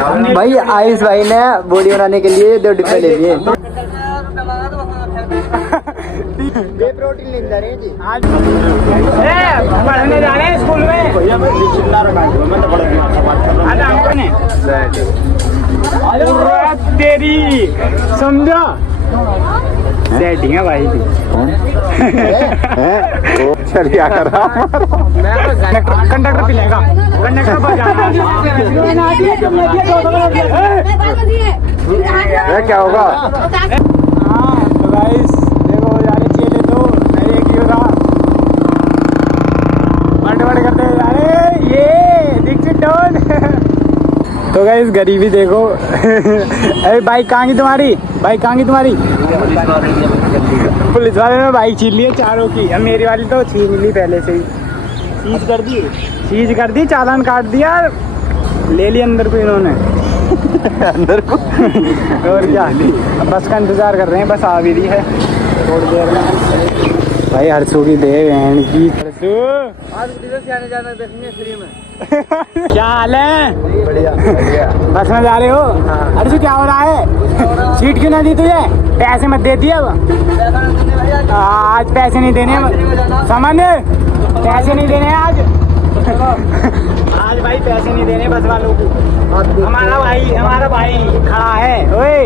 भाई आयुष भाई ने बॉडी बनाने के लिए 2 डिब्बे ले लिए। प्रोटीन ले जा रहे हैं जी आज पढ़ने जा रहे हैं स्कूल में। भैया मैं चिल्ला रहा हूं, मैं तो बड़ा दिमाग से बात कर रहा हूं। आज हमको ने तेरी समझा सेटिंग है भाई थी। चल क्या कर रहा कंडक्टर पिलेगा, कंडक्टर पर जाना क्या होगा। हाँ तो गाइस देखो जा रहे चेले तो मेरे एक ही होगा बड़ करते जा रहे ये दीक्षित डॉन। तो गाइस गरीबी देखो। अरे बाइक कहाँ की तुम्हारी, बाइक कहाँ की तुम्हारी। पुलिस वाले ने बाइक छीन ली है चारों की। अब मेरी वाली तो छीन ली पहले से ही, सीज कर दी चालान काट दिया, ले लिया अंदर को इन्होंने। अंदर को और क्या। अब बस का इंतजार कर रहे हैं, बस आ भी रही है थोड़ी देर में। भाई हर्षू की दे बहन की। हर्षू आज आने जाना देखने फ्री में। क्या हाल है। बढ़िया बस में जा रहे हो। हर्षू क्या हो रहा है, सीट क्यों ना दी तुझे, पैसे मत देती है आज, पैसे नहीं देने सामान्य, पैसे नहीं देने आज भाई पैसे नहीं देने बस वालों को। हमारा भाई खड़ा है। ओए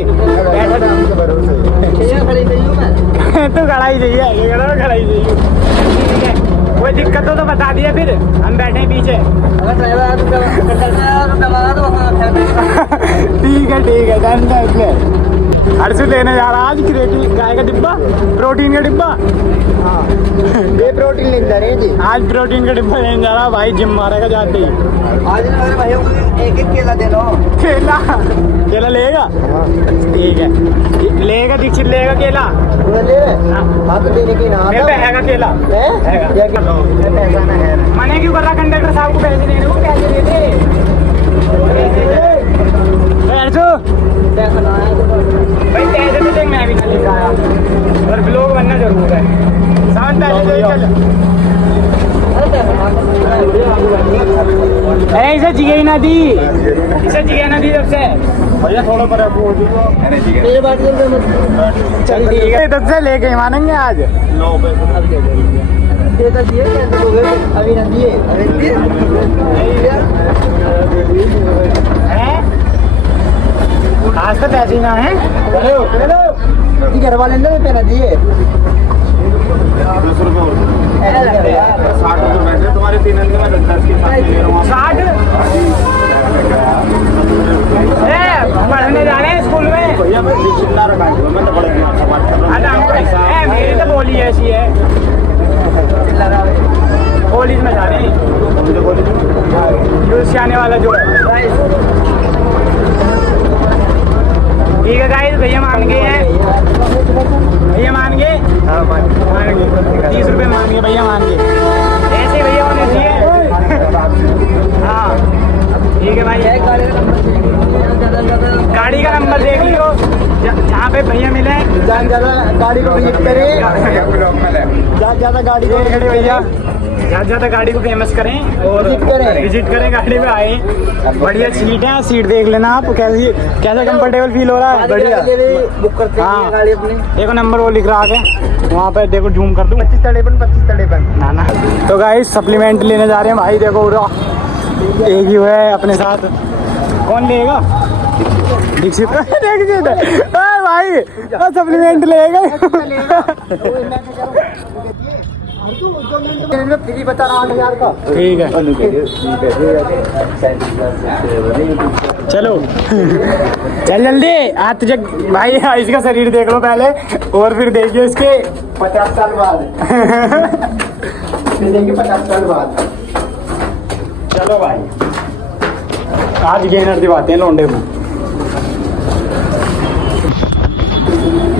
तो खड़ा ही चाहिए, खड़ा ही चाहिए। कोई दिक्कत हो तो बता दिया, फिर हम बैठे पीछे। ठीक है डन है। इसलिए हर्षू लेने जा रहा आज गाय का डिब्बा, प्रोटीन का डिब्बा। हाँ ये प्रोटीन ले जा रहे हैं जी आज, प्रोटीन का डिब्बा लेने जा रहा भाई, जिम मारेगा जाते ही। आज मेरे भाइयों को एक केला दे लो। केला लेगा। ठीक है लेगा, दीक्षित लेगा केला। देने की ना मेरे पे हैगा केला मने क्यों कर रहा कंडक्टर साहब को पैसे देने को, पैसे दे दे। भाई पैसे तो देख, मैं भी ना लेकर आया और ब्लॉग बनना जरूर है। साथ पैसे इसे जिगे ना दी, इसे जिगे ना दी जब से भैया थोड़ा पर चल ठीक है। तब से लेके मानेंगे आज 9 अभी ना दिए आज तो पैसे ना है। घर वाले ने पैसा दिए 10 रुपये 60 रुपये तुम्हारे 3 में 10 के 60। पढ़ने जा रहे हैं स्कूल में। भैया मैं चिल्ला रहा हूं, मैं तो बड़ा दिमाग से बात कर रहा हूं। मेरी तो बोली ऐसी है, कॉलेज में जा रहे हैं से आने वाला जो है। ठीक है गाइस, भैया मान गए हैं, भैया मान गए। हाँ मान गए 30 रुपये मान गए भैया, मान गए। ऐसे भैया होने चाहिए। हाँ ठीक है भाई, गाड़ी का नंबर देख लियो, जहाँ पे भैया मिले ज़्यादा गाड़ी को विजिट करें, ज़्यादा गाड़ी को खड़े भैया, ज़्यादा गाड़ी को फेमस करें और विजिट करें गाड़ी में आए। बढ़िया सीट है, सीट देख लेना आप, कैसा कंफर्टेबल फील हो रहा है। बढ़िया बुक करते हैं गाड़ी अपनी। देखो नंबर वो लिख रहा है वहाँ पे, देखो जूम कर दूँ 2553 ना। तो गाइस सप्लीमेंट लेने जा रहे हैं भाई, देखो पूरा एक ही है अपने साथ। कौन लेगा, दीक्षित भाई सप्लीमेंट लेगा। फ्री बता रहा 8,000 का। ठीक है चलो चल जल्दी आज तुझे भाई, इसका शरीर देख लो पहले और फिर देखिए इसके 50 साल बाद। 50 साल बाद। चलो भाई आज गेनर दिवाते हैं लौंडे को।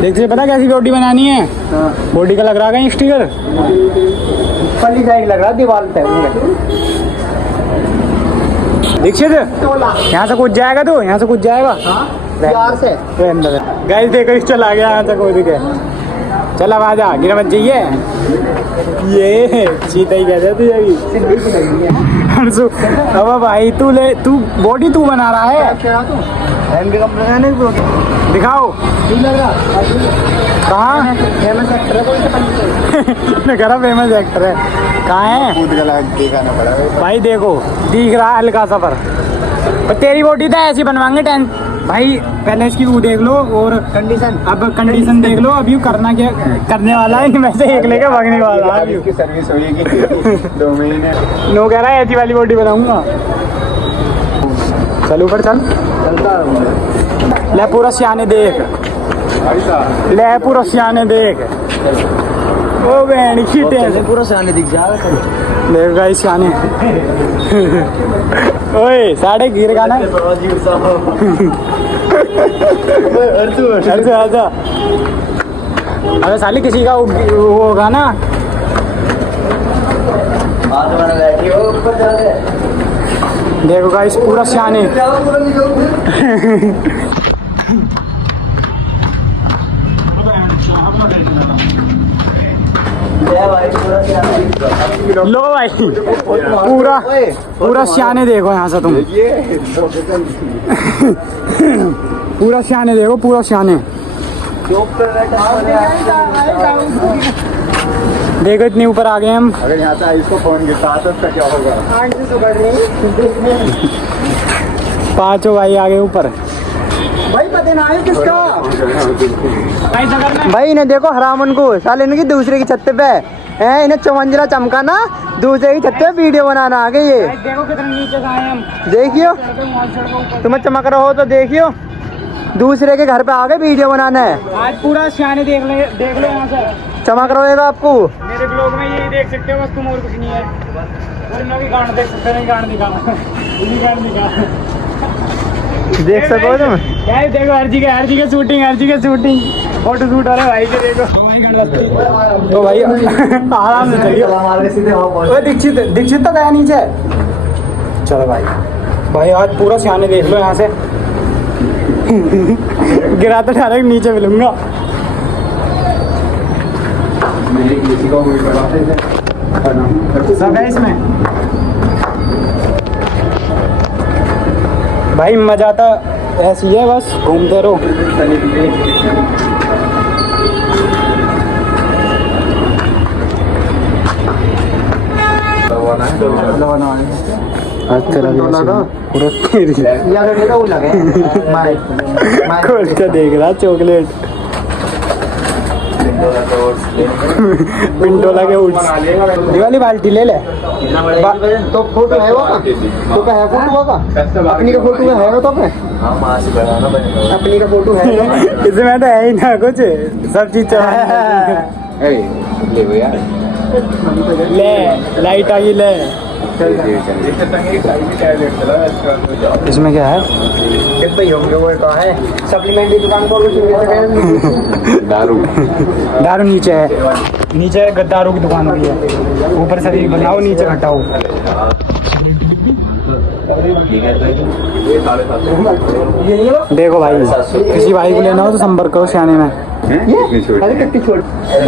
देखिए पता कैसी बॉडी बनानी है। बॉडी का लग रहा है स्टिकर, पल्ली साइड लग रहा है दीवार पे। दीक्षित यहाँ से कूद जाएगा, तो यहाँ से कूद जाएगा प्यार से अंदर। गाइस देखो इस चला गया यहाँ से कूद के। चल अब आ जा, गिरा मत जाइए। ये चीता ही कहते थे अंशु अब भाई तू बॉडी तू बना रहा है। दिखाओ कहाँ फेमस एक्टर है करा फेमस एक्टर है कहाँ है भाई? देखो दिख रहा है हल्का सा पर तेरी बॉडी तो ऐसी बनवाएंगे टेंथ भाई। पहले इसकी वो देख लो और कंडीशन, अब कंडीशन देख लो। अभी करना क्या करने वाला है, मैं से एक लेके भागने वाला है। इसकी सर्विस होगी 2 महीने। नो कह रहा है ऐसी वाली बॉडी बनाऊंगा। चल ऊपर चल, ले पूरा सियाने देख, ले पूरा सियाने देख। ओ बहन खीटे पूरा सियाने दिख जाएगा। देख गाइस सियाने। ओए साढ़े गिर का ना। अच्छा अरे साली किसी का वो होगा ना। देखो गाइस पूरा सियाने। लो भाई पूरा सियाने देखो यहाँ से तुम। पूरा सियाने देखो, पूरा सियाने देखो। इतनी ऊपर आ गए हम। अगर यहाँ से इसको फोन गिरता तो उसका क्या होगा? 5 भाई आ गए ऊपर। भाई पता ना है किसका भाई इन्हें देखो हरामन को, साले इनकी दूसरे की छत पे है, इन्हें चमंजरा चमकाना, दूसरे की छत पे वीडियो बनाना आ गए ये। देखो कितने नीचे से आए हम। देखियो तुम्हें चमक रहा हो तो देखियो, दूसरे के घर पे आ गए वीडियो बनाना है। आज पूरा सियाने देख लो यहाँ से। चमक रहेगा आपको। मेरे ब्लॉग में यही देख सकते हो बस, तुम और कुछ नहीं है। और भी गाना देख सकते हो, नहीं गाना दिखा देख सको तुम। यार देखो हर जी के शूटिंग फोटो शूट हो रहा है भाई के। देखो तो भाई आराम से चलिए। दीक्षित तो गया नीचे। चलो भाई आज पूरा सियाने देख लो यहाँ से। गिरा तो डायरेक्ट नीचे मिलूंगा। सब है इसमें भाई, मजा तो ऐसी है बस घूमते रहो। खोल के देख रहा चॉकलेट पिंटोला के उठ। दिवाली बाल्टी ले ले। तो फोटो है वो का? तो क्या है फोटो का? अपनी का फोटो है ना? तो अपनी का फोटो है इसमें तो है ही ना कुछ, सब चीज ले। लाइट आ गई ले। इसमें क्या है? कितने होंगे वो का है? सप्लीमेंट्री दुकान को दारू नीचे है, नीचे गद्दारों की दुकान भी है। ऊपर शरीर बनाओ, नीचे हटाओ। देखो भाई किसी भाई को लेना हो तो संपर्क करो सियाने में।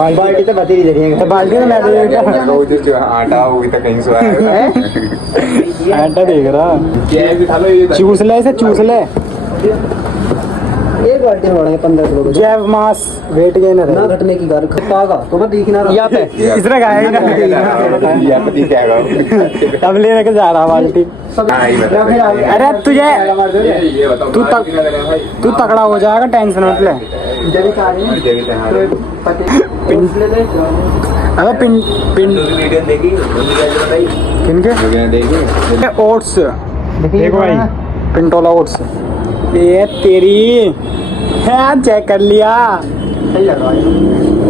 बाल्टी तो बता ही दे रही है। तो बाल्टी तो मैं आटा हुई तो कहीं से आटा देख रहा। चूस ले इसे, चूस ले। एक बाल्टी में बढ़ा 15 किलो। जैव मास वेट गेनर ना घटने की घर खपागा तो मैं दिख ना रहा। यहाँ पे इसने कहा अब ले लेके जा रहा बाल्टी। अरे तुझे तू तगड़ा हो जाएगा, टेंशन मत ले। अरे पिन किनके ओट्स देखो भाई, पिंटोला ओट्स। ये तेरी है, चेक कर लिया।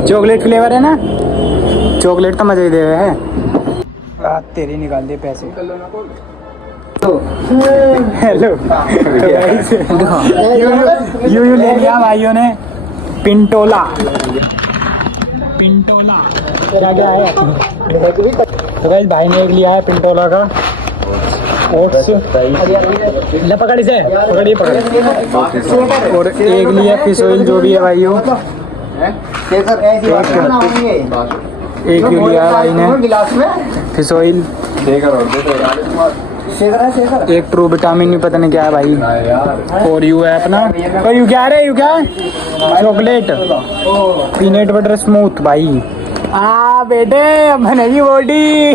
चॉकलेट फ्लेवर है ना? चॉकलेट तो मजा ही दे रहे हैं। तेरी निकाल दे पैसे। हेलो यू ले लिया भाइयों ने पिंटोला। तेरा क्या है? तो गाइस भाई ने एक लिया है पिंटोला का ओट्स। ले पकड़ इसे, पकड़। और एक लिया फिश ऑयल जो भी है भाइयों। एक क्यों लिया है भाई ने गिलास में फिश ऑयल, शेखर और दे दो शेखर एक ट्रू विटामिन नहीं पता नहीं क्या है भाई, और यू है अपना, और यू क्या है, यू क्या है, चॉकलेट पीनट बटर स्मूथ भाई। बेटे अब बनेगी बॉडी।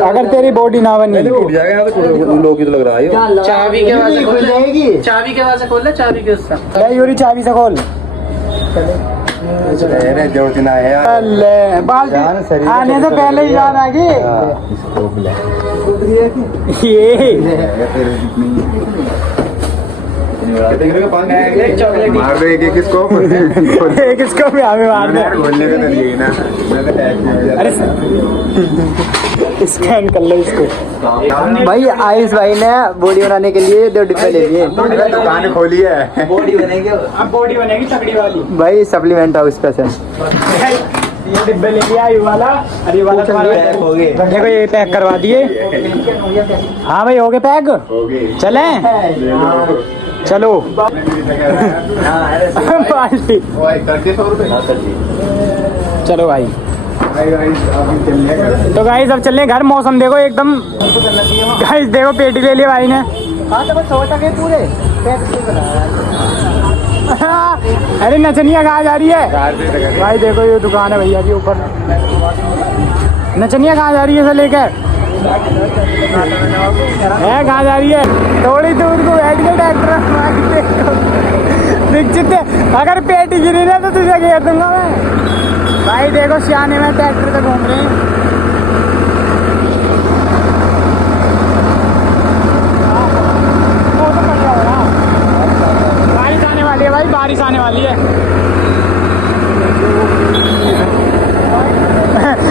अगर तेरी बॉडी ना बनी टूट जाएगा लोग लग रहा है। चाबी के वजह से खुल जाएगी। चाबी के वजह से खोल ले, चाबी के उससे ले यूरी चाबी से खोल। अरे जो दिन आया अल्ले बाल्टी आने से पहले ही याद आ गई ये। मार दो एक किसको किसको भी हमें मार दे। बोलने का तो दिए ना मैं तो टैग किया। अरे स्कैन कर लो इसको। भाई आयुष भाई ने बॉडी बनाने के लिए 2 डिब्बे ले लिए। दुकान खोली है, बॉडी बनेगी अब बॉडी बनेगी तगड़ी वाली भाई, सप्लीमेंट हाउस स्पेशल। ये डिब्बे ले लिया ये वाला, अरे ये वाला तुम्हारा पैक हो गए। देखो ये पैक करवा दिए। हाँ भाई हो गए पैक, हो गई चले चलो पार्टी। चलो भाई तो गाइस अब चलने घर। मौसम देखो एकदम, गाइस देखो पेटी ले लिया भाई ने। पूरे अरे नचनिया कहाँ जा रही है भाई? देखो ये दुकान है भैया की ऊपर। नचनिया कहाँ जा रही है इसे लेकर? है कहाँ जा रही है? थोड़ी दूर को बैठ के ट्रैक्टर दीक्षित, अगर पेटी गिरी ना तो तुझे घेर दूंगा मैं। भाई देखो सियाने में ट्रैक्टर से घूम रहे हैं। बारिश आने वाली है भाई, बारिश आने वाली है।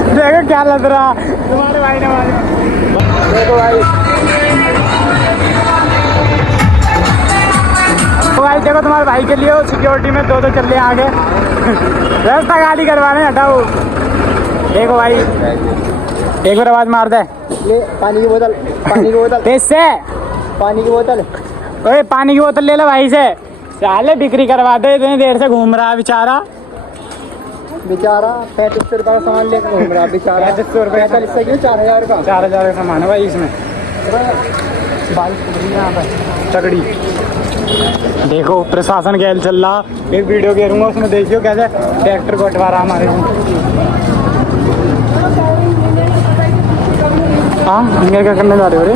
देखो क्या लग रहा तुम्हारे भाई ने मारे। देखो भाई, तो भाई देखो तुम्हारे भाई के लिए सिक्योरिटी में 2 चल रहे हैं आगे। रास्ता गाड़ी करवा रहे हैं, हटाओ। देखो भाई एक बार आवाज मार दे। ले पानी की बोतल, पानी की बोतल, तेज से पानी की बोतल। ओए पानी की बोतल ले लो भाई से। साले बिक्री करवा दे, इतनी देर से घूम रहा है बेचारा। बेचारा 3500 रुपये का सामान लेकर घूम रहा बेचारा। 3500 रुपये 45 से 4000 का। 4000 का सामान है भाई इसमें। तगड़ी देखो प्रशासन गैल चल रहा। एक वीडियो करूंगा उसमें देखियो कैसे ट्रैक्टर को हटवा रहा हमारे को। हाँ इनके क्या करने जा रहे हो रे?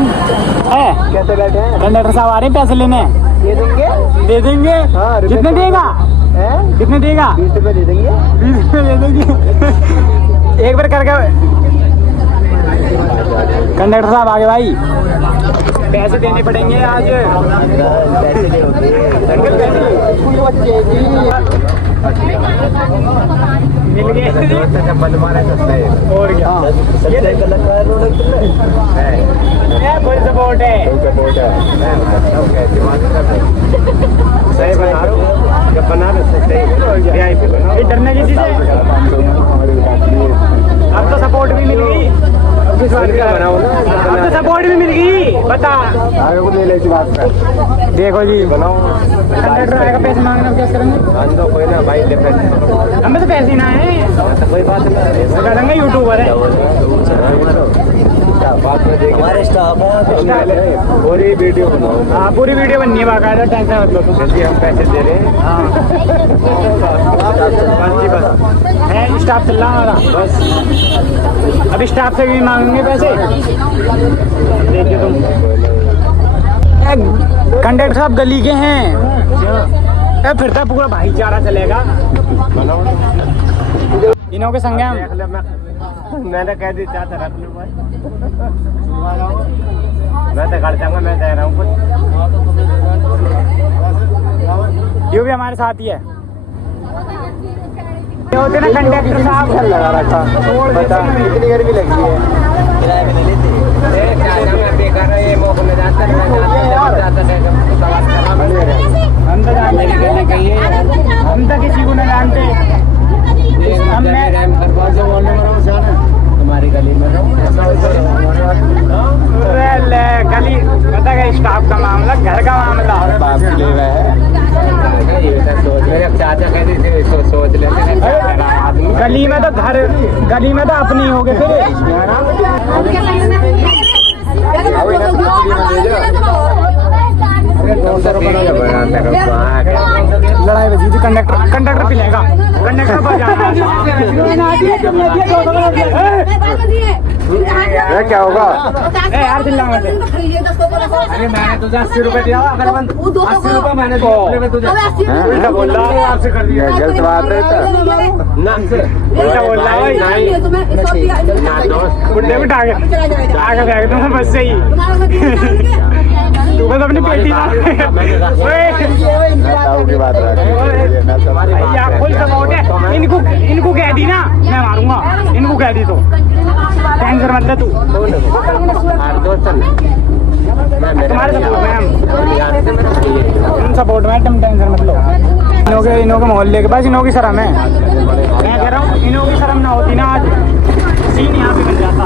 कैसे बैठे हैं? कंडक्टर साहब आ रहे हैं पैसे लेने। दे देंगे। दे देंगे? हाँ, कितने देगा? हैं? कितने देगा? 20 रुपये दे देंगे। 20 रुपये दे देंगे। एक बार करके कंडक्टर साहब आगे भाई, पैसे देने पड़ेंगे आज। मिल गए और क्या? ये फुल सपोर्ट है। सही बना रहा हूँ, जब बना रहे सही ये डरने की चीज़ है। अब तो सपोर्ट भी मिल गई, अब तो सपोर्ट भी मिल गई। बता आगे को ले ले इसी बात पे। देखो जी बनाओ कंडक्टर आएगा पैसे मांगना, क्या करेंगे? हाँ तो कोई ना भाई ले पैसे। हमें तो पैसे ना है, तो कोई बात नहीं, बता देंगे यूट्यूबर है। हमारे स्टाफ है। पूरी वीडियो बनाओ। हाँ पूरी वीडियो बननी है बाकायदा, टेंशन मत लो तुम। जैसे हम पैसे दे रहे हैं। हाँ है स्टाफ चल रहा हमारा बस। अभी स्टाफ से भी मांगेंगे पैसे, देखिए तुम। कंडक्टर साहब गली के हैं, फिर तो पूरा भाईचारा चलेगा। इन्हों के संग मैंने कह दी चाहता रख लो भाई। मैं तो घर जाऊंगा, मैं दे रहा हूँ कुछ। ये भी हमारे साथ ही है। ये होते ना कंडक्टर साहब लगा रखा। बता कितनी गर्मी लगी है? किराए में ले लेते। हम तो जानते नहीं, हम तो किसी को नहीं जानते। हम तुम्हारी गली में गली पता है, स्टाफ का मामला, घर का मामला। बाप के लिए है। सोच रहे अब 4 बदले से नहीं कर रहा है आदमी। गली में तो अपने ही हो गए फिर। लड़ाई बजी थी, कंडक्टर पिलेगा, कंडक्टर पर जाना। क्या होगा? यार चिल्ला मत। अरे मैंने तुझे 80 रुपए दिया, अगर 80 रुपए मैंने तुझे उल्टा बोल रहा है, आपसे कर दिया। गलत बात है ना उल्टा बोल रहा है ना दोस्त। बुढ़े बिठा के आगे फेंक दो बस से ही। तू बस अपनी पेटी ला। की बात भैया फुल सपोर्ट है। इनको कह दी ना मैं मारूंगा, इनको कह दी तो टेंशन मत ले तू। तुम्हारे सपोर्ट में तुम टेंशन मत लो। इनों के मोहल्ले के पास इनों की शर्म है। मैं कह रहा हूँ इनों की शर्म ना होती ना आज सीन यहाँ पे बन जाता।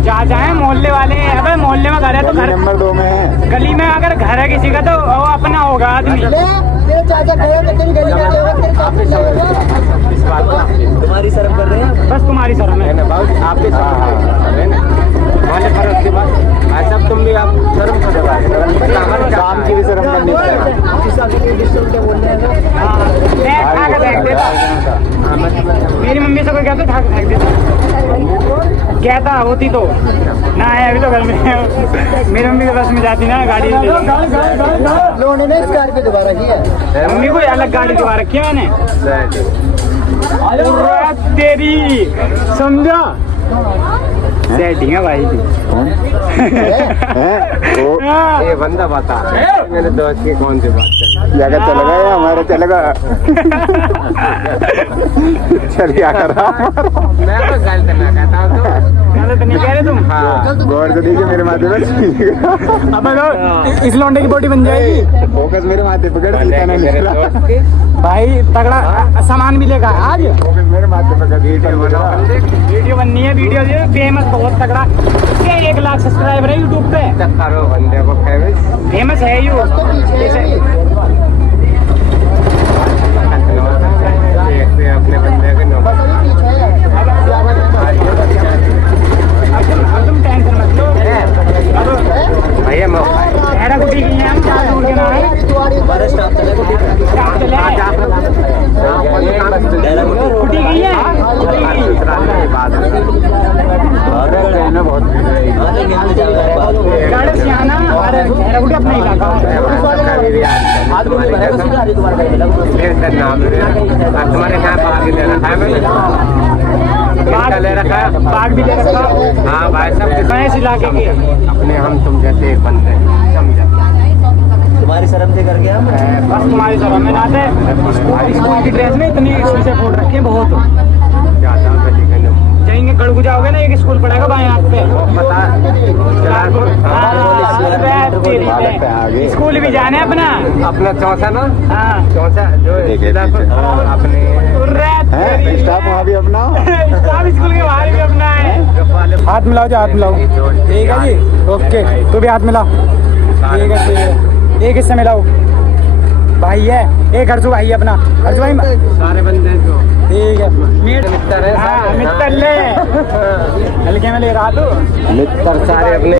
चाचा है मोहल्ले वाले। अबे मोहल्ले में घर है तो घर नंबर 2 में है। गली में अगर घर है किसी का तो वो अपना होगा आदमी। तुम्हारी शर्म कर रहे हैं, बस तुम्हारी शर्म है। आप भी उसके बाद ऐसा तुम भी आप शर्म कर काम की भी शर्म करनी चाहिए। मेरी मम्मी से कोई कहता ठाक फेंक देता, कहता होती तो ना है अभी तो घर में। मेरी मम्मी के बस में जाती ना गाड़ी लोगों ने स्कॉर्पियो दोबारा की है। मम्मी को अलग गाड़ी दिवा रखी है मैंने। अरे तेरी समझा सेटिंग है भाई। ये बंदा बता मेरे दोस्त की कौन सी बात कर जगह चलेगा या हमारे चलेगा? चलिए कर मैं तो गलत ना कहता हूँ गलत नहीं कह रहे तुम। हाँ गौर से दीजिए मेरे माथे में। अब लो इस लौंडे की बॉडी बन जाएगी। फोकस मेरे माथे पकड़ मेरे दोस्त की भाई तगड़ा सामान भी लेगा आज। फोकस मेरे माथे पकड़ वीडियो बननी है, वीडियो जो फेमस बहुत तगड़ा। क्या 1 लाख सब्सक्राइबर है यूट्यूब पे। करो बंदे को फेमस है यू। अपने बंदे के नंबर अब तुम टेंशन मत लो। भैया ऐरा कुटी की है हम चार दूर के नाम है। स्टाफ चले कुटी की है। गाड़ी सियाना और ऐरा कुटी अपना इलाका तुम्हारे यहाँ बाग ले रखा है मैंने ले रखा है बाग भी ले रखा। हाँ भाई सब इस इलाके के अपने हम तुम जैसे एक बंदे समझा। तुम्हारी शर्म से करके हम बस तुम्हारी शर्म में नाते स्कूल की ड्रेस में इतनी शीशे फूट रखे हैं बहुत। जाता गली के नंबर जाएंगे गड़गू जाओगे ना एक स्कूल पड़ेगा बाएं हाथ पे। स्कूल भी जाना है अपना अपना चौसा ना हाँ चौसा जो अपने स्टाफ वहाँ भी अपना। सब स्कूल के बाहर भी अपना है। हाथ मिलाओ जी, हाथ मिलाओ। ठीक है जी, ओके। तू भी हाथ मिला। ठीक है ठीक है, एक हिस्से मिलाओ। भाई है एक हर्षु भाई है अपना। हर्षु भाई सारे बंदे जो ठीक है। मित्र है हाँ मित्र ले हल्के में ले रहा तू। मित्र सारे अपने